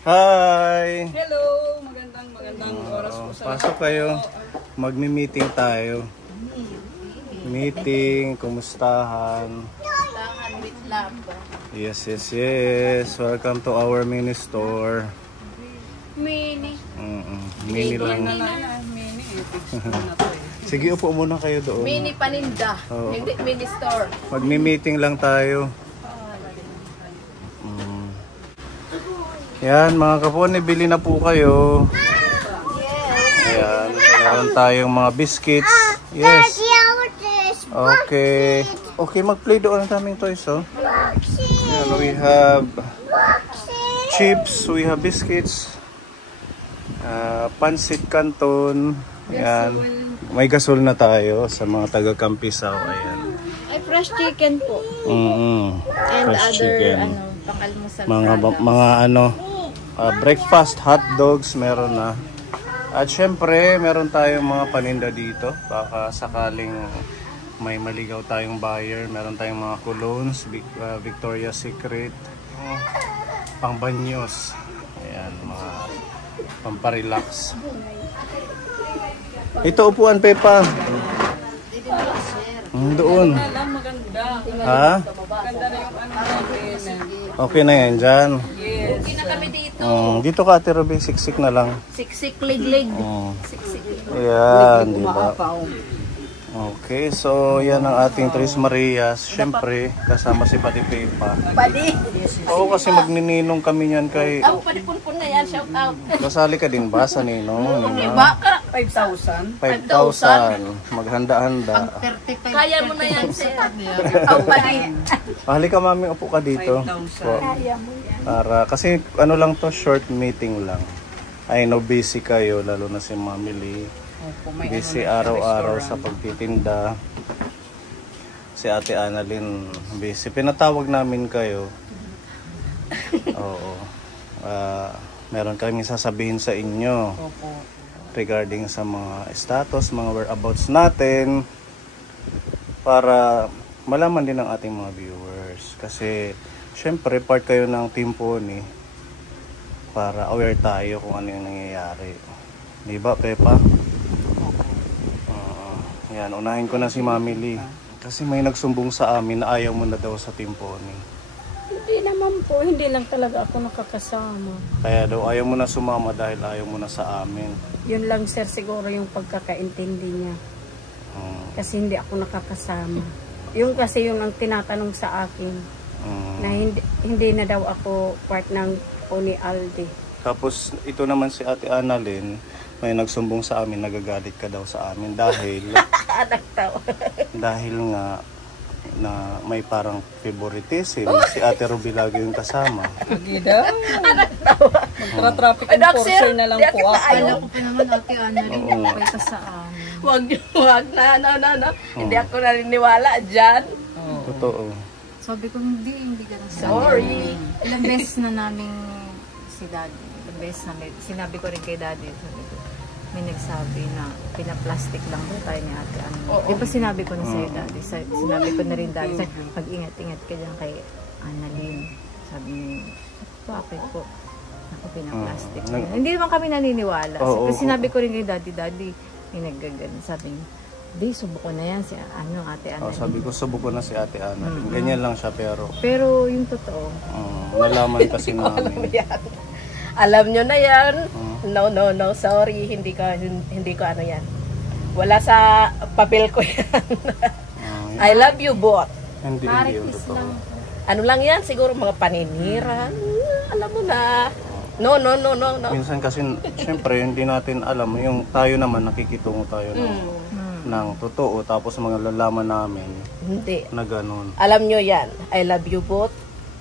Hi! Hello! Magandang oras po sa Pasok kayo. Magmi-meeting tayo. Meeting, kumustahan? Kumustahan with love. Yes. Welcome to our mini store. Mini. Mini lang. Mini. Na to eh. Sige, upo muna kayo doon. Mini paninda. Oo. Hindi mini store. Magmi-meeting lang tayo. Yan, mga kapone, bili na po kayo. Ayan, meron tayong mga biscuits. Yes. Okay. Okay, mag-play doon ang daming toys, oh. Ayan, we have chips, we have biscuits, pancit canton. Ayan. May gasol na tayo sa mga taga-Campisaw. Ayan. Ay, fresh chicken po. And Fresh other, chicken. Pang-almusal. Mga breakfast, hot dogs, meron na. At syempre, meron tayong mga paninda dito. Baka sakaling may maligaw tayong buyer. Meron tayong mga colognes, Victoria's Secret, pang-banyos. Ayan, mga pamparelax. Ito, upuan, Pepa. Doon. Maganda. Ha? Maganda na yung ano natin. Okay na yan dyan. Yes. Okay na kami dito. Dito ka, Ate Ruby, siksik na lang. Siksik liglig. Siksik. Ayan, di ba? Okay, so yan ang ating Tres Marias. Siyempre, kasama si Pati Pepa. Padi. Oo, kasi magnininong kami yan kay... Ang padi-punpun na yan. Shout out. Kasali ka din ba sa ninong? Diba ka? 5,000. 5,000. Maghanda-handa. Kaya mo na yan, sir. Ang padi. Halika, mami, upo ka dito. 5,000. Kaya mo yan. Para, kasi ano lang to, short meeting lang. I know busy kayo, lalo na si Mami Lee. Busy araw-araw sa pagtitinda. Si Ate Annalyn busy. Pinatawag namin kayo. Oo. Meron kaming sasabihin sa inyo regarding sa mga status, mga whereabouts natin, para malaman din ng ating mga viewers. Kasi syempre part kayo ng Team Pony para aware tayo kung ano yung nangyayari. Di ba, Pepa? Yan, unahin ko na si Mami Lee. Kasi may nagsumbong sa amin na ayaw mo na daw sa Team Pony. Hindi naman po, hindi lang talaga ako nakakasama. Kaya daw ayaw mo na sumama dahil ayaw mo na sa amin. Yun lang sir siguro yung pagkakaintindi niya. Kasi hindi ako nakakasama. Yung kasi yung ang tinatanong sa akin na hindi na daw ako part ng Pony Aldi. Tapos ito naman si Ate Annalyn, may nagsumbong sa amin, nagagalit ka daw sa amin dahil dahil nga na may parang favoritism. Si Ate Ruby lagi yung kasama. Lagi daw. Magtra-traffic enforcer na lang po ako. Alam ko pa naman Ate Annalyn, may ka sa amin. Wag na. Hindi ako naniniwala dyan. Totoo. Sabi ko hindi ka na Sorry. Ilang beses na namin si Daddy. Ilang beses na sinabi ko rin kay Daddy. Sabi ko, may nagsabi na pinaplastic lang daw tayo ni Ate Annalyn. Di ba sinabi ko na sa'yo, Daddy? Sinabi ko na rin, Daddy, mag-ingat-ingat ka dyan kay Annalyn. Sabi niya, bakit po? Ako, pinaplastic. Hindi naman kami naniniwala. Kasi sinabi ko rin kay Daddy, may naggagano. Sabi niya, di, subuko na yan si Ate Annalyn. Sabi ko, subuko na si Ate Annalyn. Ganyan lang siya, pero yung totoo. Nalaman kasi namin. Alam nyo na yan. No, sorry. Hindi ko ano yan. Wala sa papel ko yan. I love you both. Hindi yung totoo. Ano lang yan? Siguro mga paninira. Alam mo na. No. Minsan kasi, syempre, hindi natin alam. Yung tayo naman, nakikitungo tayo ng totoo. Tapos mga lalaman namin hindi na ganun. Alam nyo yan. I love you both.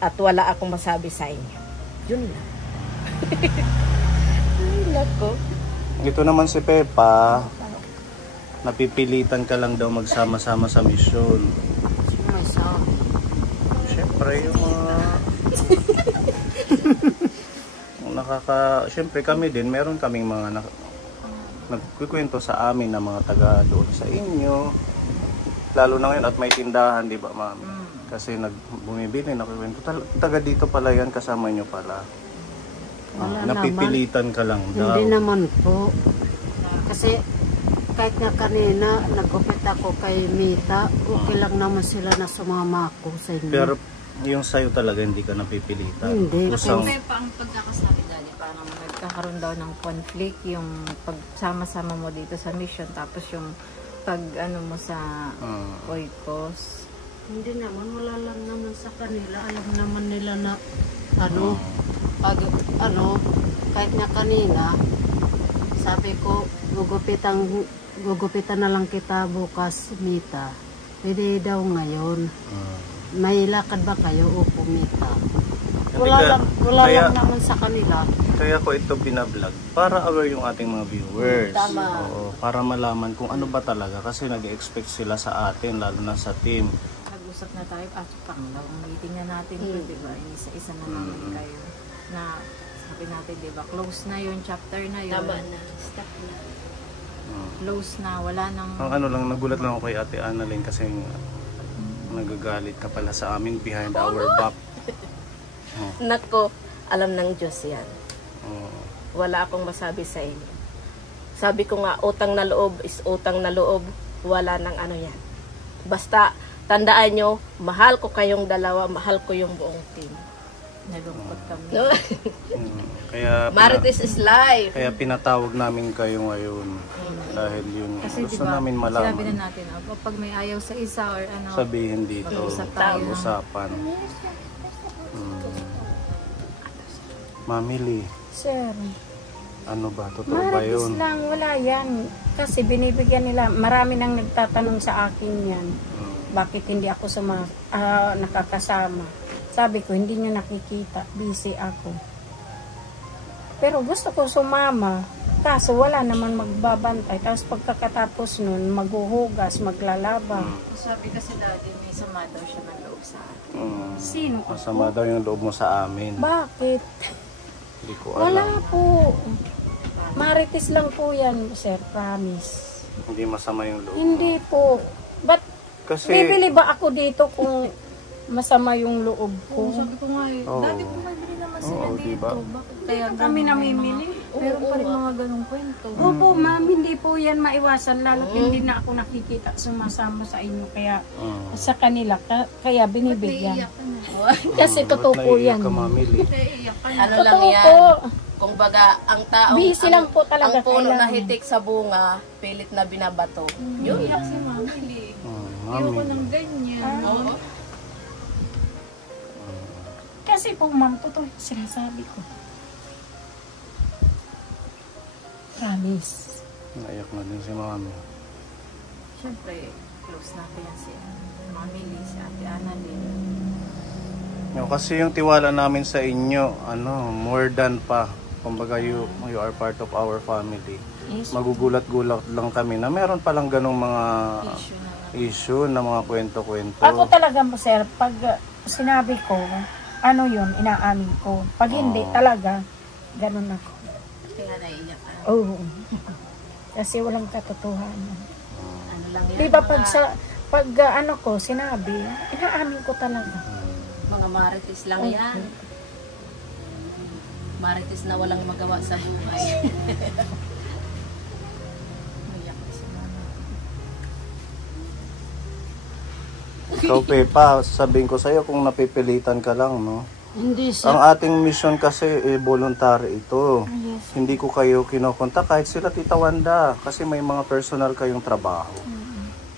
At wala akong masabi sa inyo. Yun lang. Ay, nako. Ito naman si Pepa, napipilitan ka lang daw magsama-sama sa misyon. Siyempre yung siyempre kami din, meron kaming mga nagkukwento sa amin na mga taga doon sa inyo. Lalo na ngayon at may tindahan, di ba, ma'am? Kasi bumibili, nakukwento. Taga dito pala yan, kasama nyo pala. Wala Napipilitan ka lang daw. Hindi naman po. Kasi kahit nga kanina nagupit ako kay Mita, okay lang naman sila na sumama ako sa inyo. Pero yung sa'yo talaga hindi ka napipilitan. Hindi. Kusang, Kasi pa ang pagkakasabi dali, parang nagkakaroon daw ng conflict yung pagsama-sama mo dito sa mission, tapos yung pag ano mo sa oikos. Hindi naman, wala lang naman sa kanila. Alam naman nila na pag kahit nga kanina, sabi ko, gugupitan na lang kita bukas, Mita. Pwede daw ngayon. May lakad ba kayo? Opo, Mita. Wala lang naman sa kanila. Kaya ko ito binablog para aware yung ating mga viewers. Tama. Oo, para malaman kung ano ba talaga kasi nag-expect sila sa atin, lalo na sa team. Nag-usap na tayo at pangalaw meeting na natin to, di ba? Isa-isa na naman kayo. Na sabi natin, di ba? Close na yung chapter na yun. Tama na. Stop na. Close na, wala nang... Ang ano lang, nagulat lang ako kay Ate Annalyn kasi nagagalit ka pala sa amin behind our back. Nako, alam ng Diyos yan. Wala akong masabi sa inyo. Sabi ko nga, utang na loob is utang na loob. Wala nang ano yan. Basta, tandaan nyo, mahal ko kayong dalawa, mahal ko yung buong team. Nalungkot kami. No? Kaya Marites is life. Kaya pinatawag namin kayo ngayon. Dahil yun, Kasi gusto diba, namin sinabi na malaman. natin, pag may ayaw sa isa or ano, Sabihin dito, mag-usap tayo. usapan. Mamili, Sir, ano ba? Totoo ba marites yun? lang, wala yan. Kasi binibigyan nila, marami nang nagtatanong sa akin yan. Bakit hindi ako nakakasama? Sabi ko, hindi niya nakikita, busy ako. Pero gusto ko sumama, kaso wala naman magbabantay. Tapos pagkakatapos nun, maghuhugas, maglalaba. sabi kasi dati may sama daw siya ng loob sa akin. Sino? Masama daw yung loob mo sa amin. Bakit? Hindi ko Wala alam. po. Marites lang po yan, sir, promise. Hindi masama yung loob mo. Hindi po. Ba't Kasi, bibili ba ako dito kung masama yung loob ko? Sabi ko nga Oo. dati bumibili naman sila Oo, dito. diba? Bakit kaya Kami ganun namimili. Meron pa rin mga ganong kwento. Opo, ma'am, hindi po yan maiwasan. Lalo't hindi na ako nakikita sumasama sa inyo. Kaya sa kanila, kaya binibigyan. Iyak ka na. Kasi totoo po naiiyak yan. ka, Mamili? Iyak ka na. Ano lang Totoo yan. po. Kung baga, ang tao, Busy lang po talaga ang puno na kailangan. hitik sa bunga, pilit na binabato. Yun. Iyak si Mami. Ayoko ng ganyan. Oo. Kasi po, ma'am, totoo yung sinasabi ko. Promise. Naiyak na din si Mami. Siyempre, close na ko yan si Mami Lee, si Ate Annalyn. Kasi yung tiwala namin sa inyo, more than pa. Kumbaga, you are part of our family. Yes. Magugulat-gulat lang kami na meron palang ganong mga issue na mga kwento-kwento. Ako talaga, sir, pag sinabi ko, ano yun, inaamin ko. Pag hindi, talaga, ganun ako. Kaya naiiyak ka. Oo. Kasi walang katotohanan. Ano lang yan. Di ba pag ano ko, sinabi, inaamin ko talaga. Mga marites lang yan. Marites na walang magawa sa buhay. Iyak si Mami. Ikaw, Pepa, sabihin ko sa'yo kung napipilitan ka lang, no? Hindi Ang sa... ating mission kasi, voluntary ito. Hindi ko kayo kinukontak kahit sila Tita Wanda kasi may mga personal kayong trabaho.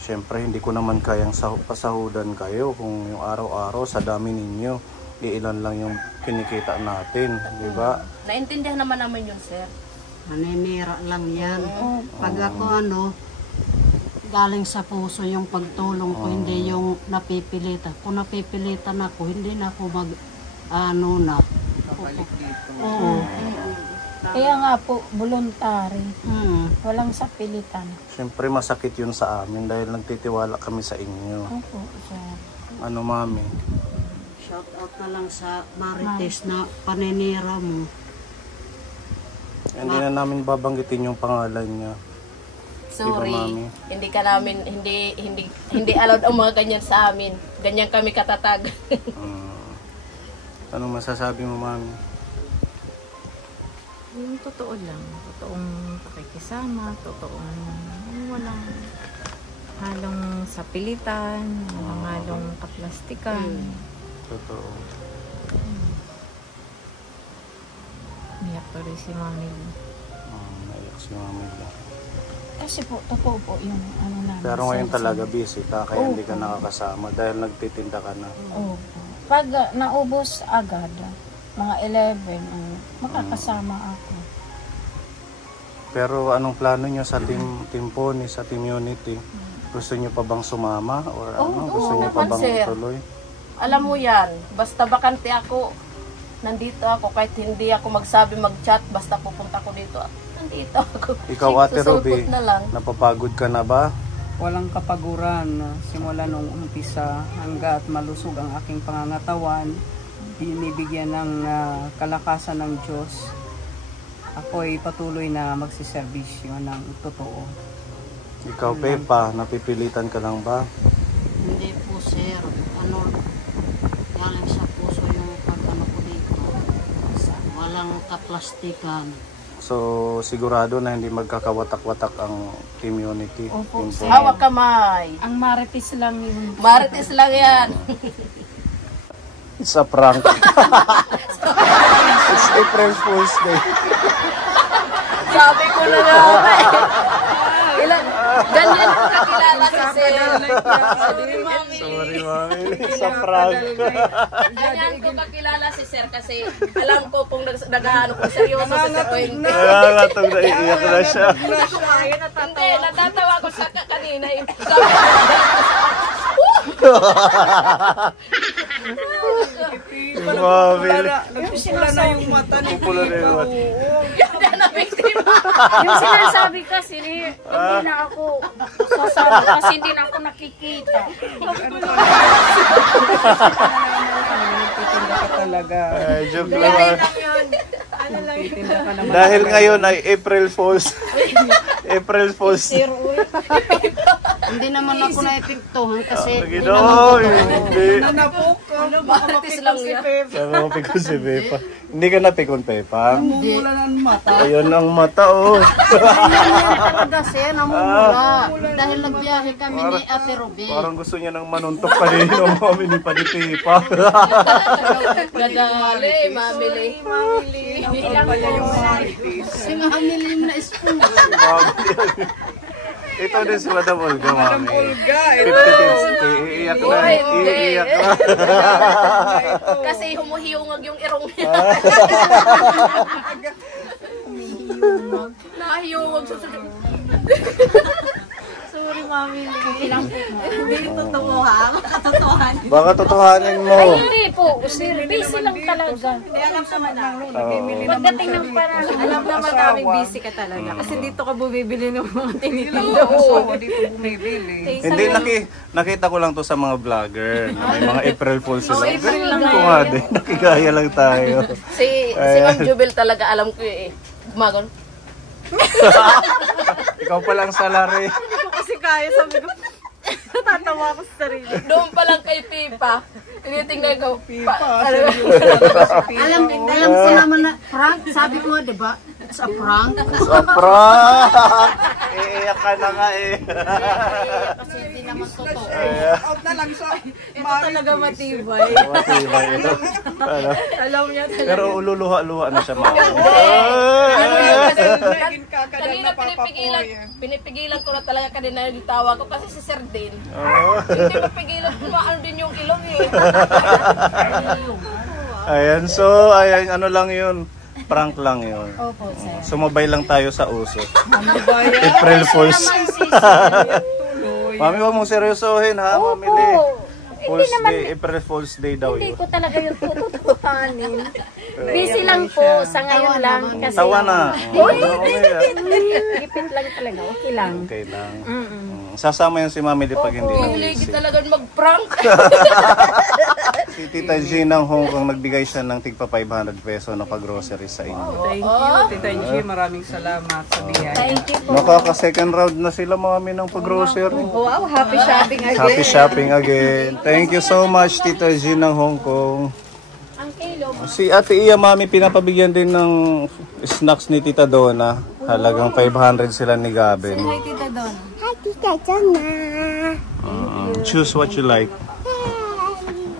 Siyempre, hindi ko naman kayang pasahudan kayo kung yung araw-araw sa dami ninyo, iilan lang yung kinikita natin, di ba? Naintindihan naman namin yun, sir. Naninira lang yan. Pag ako galing sa puso yung pagtulong ko, hindi yung napipilitan. Kung napipilitan ako, hindi na ako Oo. Kaya nga po, voluntary. Walang sapilitan. Siyempre, masakit yun sa amin dahil nagtitiwala kami sa inyo. Opo, sir. Ano, Mami? Shout out na lang sa Marites na paninira mo. Hindi na namin babanggitin yung pangalan niya. Sorry. Diba, Mami? Hindi ka namin, hindi allowed ang mga ganyan sa amin. Ganyan kami katatag. Anong masasabi mo, Mami? Yung totoo lang. Totoong pakikisama, totoong walang halong sapilitan, walang halong kaplastikan. Totoo. Umiyak tuloy si Mami. Naiyak si Mami. Kasi po, totoo po yung ano namin. Pero ngayon sir, talaga busy ka, kaya hindi ka Opo. nakakasama dahil nagtitinda ka na. Opo. Pag naubos agad, mga 11, makakasama ako. Pero anong plano nyo sa Team Pony, sa Team Unity? Gusto nyo pa bang sumama? Or ano? Gusto nyo pa naman, bang sir. ituloy? Alam mo yan, basta bakante ako, nandito ako, kahit hindi ako magsabi, mag-chat, basta pupunta ko dito, nandito ako. Ikaw, Ate Ruby, Susulpot na lang. napapagod ka na ba? Walang kapaguran simula nung umpisa hanggat malusog ang aking pangangatawan, binibigyan ng kalakasan ng Diyos. Ako'y patuloy na magsiservisyo ng totoo. Ikaw, Pepa, napipilitan ka lang ba? Hindi po sir, galing sa puso yung pag-ano ko dito. Walang kaplastikan. So, sigurado na hindi magkakawatak-watak ang Team Unity. Opo, Team sir. Pony. Hawak kamay. Ang marites lang yun. Marites lang yan. It's a prank. It's April Fool's Day. Sabi ko na nga. Ganyan ko kakilala si Sir. Sorry, Mami. It's a prank. Ganyan ko kakilala si Sir kasi alam ko kung nag-ano ko seryoso si Sir Wayne. Kaya nga naiiyak na siya. Hindi, natatawa ko sa kanina. Sabi Yung Mami. Nagpupula na yung mata ni Pupula na yung mata. yan na biktima. Yung sinasabi kasi, hindi na ako sasabi kasi hindi na ako nakikita. Nagtitinda ka talaga. Ay, joke lang. Nagtitinda ka naman. Dahil ngayon ay April Fool's. April Fool's. Hindi naman ako naepektuhan kasi Ginoo, hindi. Nanapok ko. Marites lang yan. Sabi mo pikon si Pepa. Hindi ka napikon, Pepa. Namumula ng mata. Ayun ang mata, oh. talaga sir, namumula. Dahil nagbiyahe kami ni Ate Ruby. Parang gusto niya nang manuntok pa rin yung Mami ni Pepa. Gadali, mamili. Ilang pala yung marites. Singamili mo na spoon. Ito din si Madam Olga, Madam Mami. Olga, ito. 50-50. Iiyak na. Hindi. Iiyak na. Kasi humuhiungag yung irong niya. Nahiungag sa Sorry, Mami. Hindi totoo ha, makatotohan. Baka totohanin mo. Ay, hindi po. Sir, busy lang talaga. Pagdating ng panahon. Alam naman namin busy ka talaga. Kasi dito ka bumibili ng mga tinitinda mo. Oo, dito bumibili. Hindi, nakita ko lang to sa mga vlogger. Na may mga April Fools sila. April lang Ko nga din. Nakigaya lang tayo. Si Ma'am Jubel talaga alam ko eh. Gumagon. Ikaw palang salary. Kasi kaya, sabi ko, natatawa ako sa sarili. Doon pa lang kay Pipa. Tinitingnan ko. Alam ko naman na prank, sabi ko nga, diba? Sa prank. Sopra! Iiyak ka na nga eh. Kasi hindi naman totoo. Out na lang siya. Ito talaga matibay. Matibay ito. Ano? Alam niya talaga. Pero ululuha-luha na siya mga. Naging kakadal Kanina na papapoy. pinipigilan ko na talaga kanina yung tawa ko kasi si Sir din. Oo. Hindi mapigilan mo ano din yung ilong eh. Ayan, so, ayan, ano lang yun. Prank lang yun. Opo, sir. Sumabay lang tayo sa uso. Baya. April Fools. Tuloy. Mami, huwag mong seryosohin ha, Mami Opo. Lee. Hindi Fool's naman, Day, April Fool's Day daw hindi yun. ko talaga yung tututuhanin. Busy lang po, sa ngayon lang. Kasi, Tawa na. Gipit lang talaga, okay lang. Okay lang. Sasama yun si Mami Lee pag hindi na Hindi busy. talaga mag-prank. Si Tita G ng Hong Kong nagbigay siya ng tigpa 500 peso na pag-grocery sa inyo. Thank you, Tita G. Maraming salamat sa biyaya. Thank you po. Nakaka-second round na sila Mami ng pag-grocery. Wow, happy shopping again. Happy shopping again. Thank you so much Tita G ng Hong Kong. Ang kilo, Si Ate Iya, Mami, pinapabigyan din ng snacks ni Tita Donna. Halagang 500 sila ni Gabin. Hi, Tita Donna. Hi, Tita Donna. Choose what you like.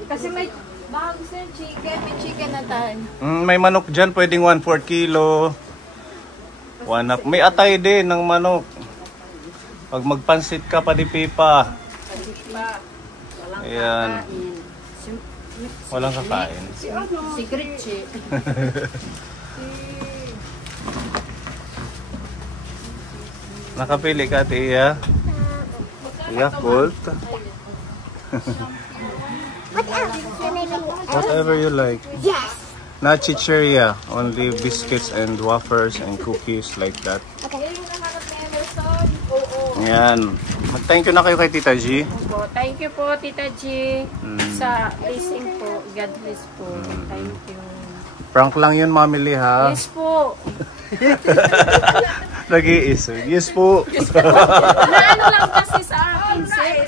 Kasi may, baka gusto yung chicken. May chicken na tayo. May manok dyan, pwedeng 1/4 kilo. May atay din ng manok. Pag magpansit ka pa di pipa. Ayan. Walang kakain. Secret chip. Nakapili ka, Ate Iya? Yakult. What else can I do? Whatever you like. Yes. Not chicheria. Only biscuits and wafers and cookies like that. Ayan. Mag-thank you na kayo kay Tita G. Po. Thank you po, Tita G, sa blessing po. God bless po. Thank you. Prank lang yun, Mami Lee, ha? Yes po. Nag-iisip. Yes po. Naano lang kasi sa akin, sir.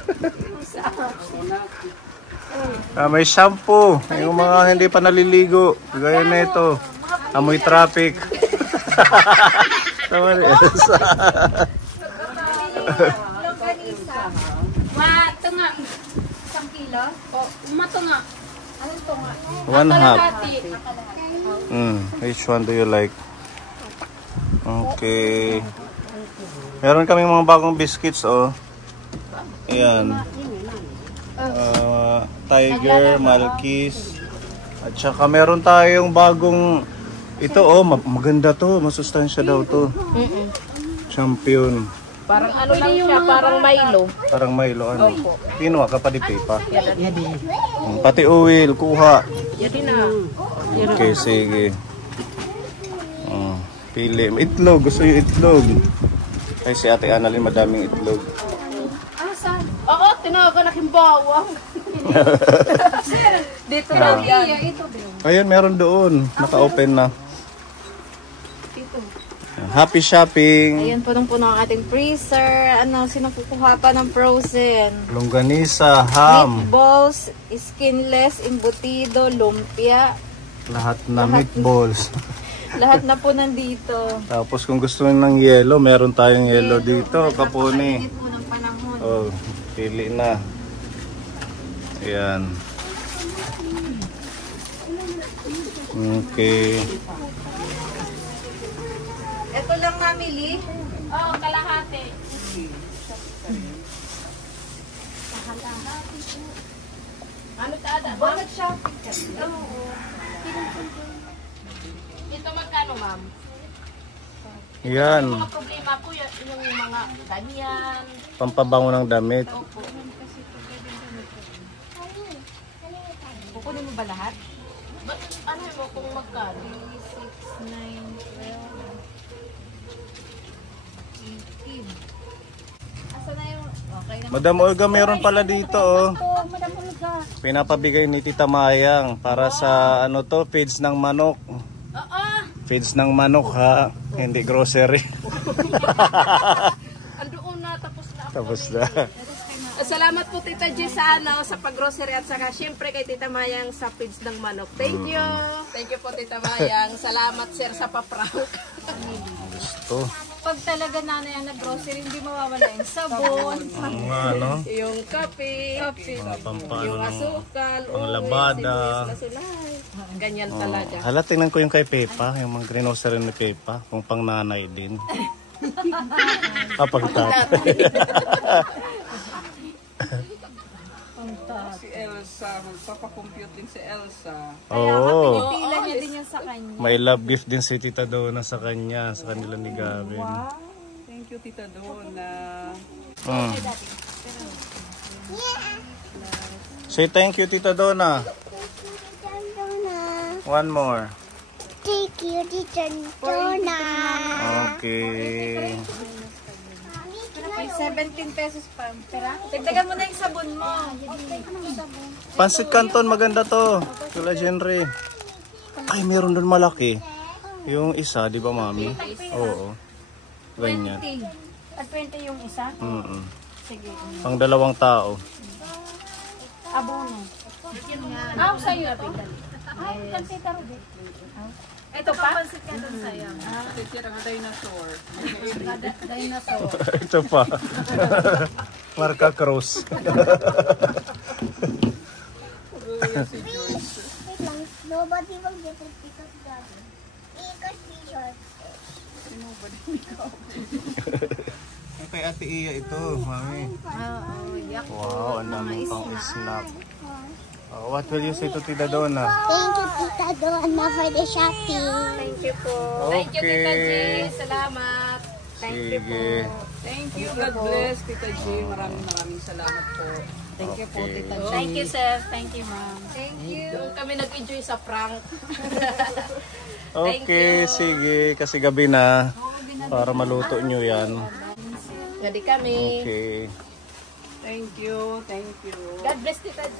May shampoo. Yung mga hindi pa naliligo. Gaya na ito. Amoy traffic. Tama rin. Ito nga. 1 kilo? O, ito nga. Ano ito nga? 1/2. Which one do you like? Okay. Meron kaming mga bagong biscuits, oh. Ayan. Tiger, Malkis. At saka meron tayong bagong ito, oh, maganda to, masustansya daw to. Champion. Parang ano lang siya, parang Milo. Parang Milo, ano? Kinuha ka pa di Pepa. Pati oil, kuha. Yan na. Okay, sige. Pili. Itlog, gusto yung itlog. Ay, si Ate Annalyn, madaming itlog. Oo, tinawagan aking bawang. Dito na yan. Ayun, meron doon. Naka-open na. Happy shopping! Ayan, punong-puno ang ating freezer. Ano, sino kukuha pa ng frozen? Longganisa, ham. Meatballs, skinless, embutido, lumpia. Lahat na meatballs. Lahat na po nandito. Tapos kung gusto ng yellow, meron tayong yellow dito, kapuni. Init po ng panahon. Oh, pili na. Ayan. Okay. Ito lang, Mami Lee. Oo, kalahati. Ano taada? Bakit shopping ka? Ito magkano, ma'am? Yan. Mga problema ko, yung mga ganyan. Pampabango ng damit. Kukunin mo ba lahat? Ba't ano mo kung magkano? 6, 9, 12, 18. Asa na yung... Okay na. Madam Olga, meron pala dito, oh. Pinapabigay ni Tita Mayang para sa ano to, feeds ng manok. Feeds ng manok, ha. Hindi grocery. Andoon na, tapos na ako. Tapos na. Salamat po Tita G sa sa pag-grocery at saka syempre kay Tita Mayang sa feeds ng manok. Thank you. Thank you po Tita Mayang. Salamat sir sa paprank. Gusto. Pag talaga nanay ang nag-grocery, hindi mawawala yung sabon. Ano? Yung kape, Pampano yung ng asukal, panglabada. ganyan talaga. Hala, tingnan ko yung kay Pepa, yung mga grocery ni Pepa, kung pang nanay din. Kapag tatay. Si Elsa, magpapakompute din si Elsa. Oo. Pila niya din yung sa kanya. May love gift din si Tita Donna sa kanya, sa kanila ni Gavin. Thank you, Tita Donna. Say thank you, Tita Donna. One more. Thank you, Tita Donna. Okay. May 17 pesos pa. Dagdagan mo na yung sabon mo. Pansit Canton, maganda to. Kula Henry. Ay, meron doon malaki. Yung isa, di ba, Mami? Oo. Ganyan. At 20 yung isa? Sige. Pang 2 tao. Abono. Ah, sa'yo to? Ito pa? Pansit ka doon sayang. Titira nga dinosaur. Dinosaur. Ito pa. Marka Cross. Wait lang. Nobody will get it because daddy. Because we short. Kay Ate Iya ito, mami. Wow, ang daming pang snack. What will you say to Tita Donna? Thank you, Tita Donna, for the shopping. Thank you po. Okay. Thank you, Tita G. Salamat. Thank you po. Sige. Thank you. God bless, Tita G. Maraming salamat po. Thank you po, Tita G. Thank you, sir. Thank you, ma'am. Thank you. Kami nag-enjoy sa prank. Okay, sige. Kasi gabi na. Para maluto nyo yan. Jadi kami. Okay. Thank you. Thank you. God bless Tita G.